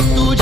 virtude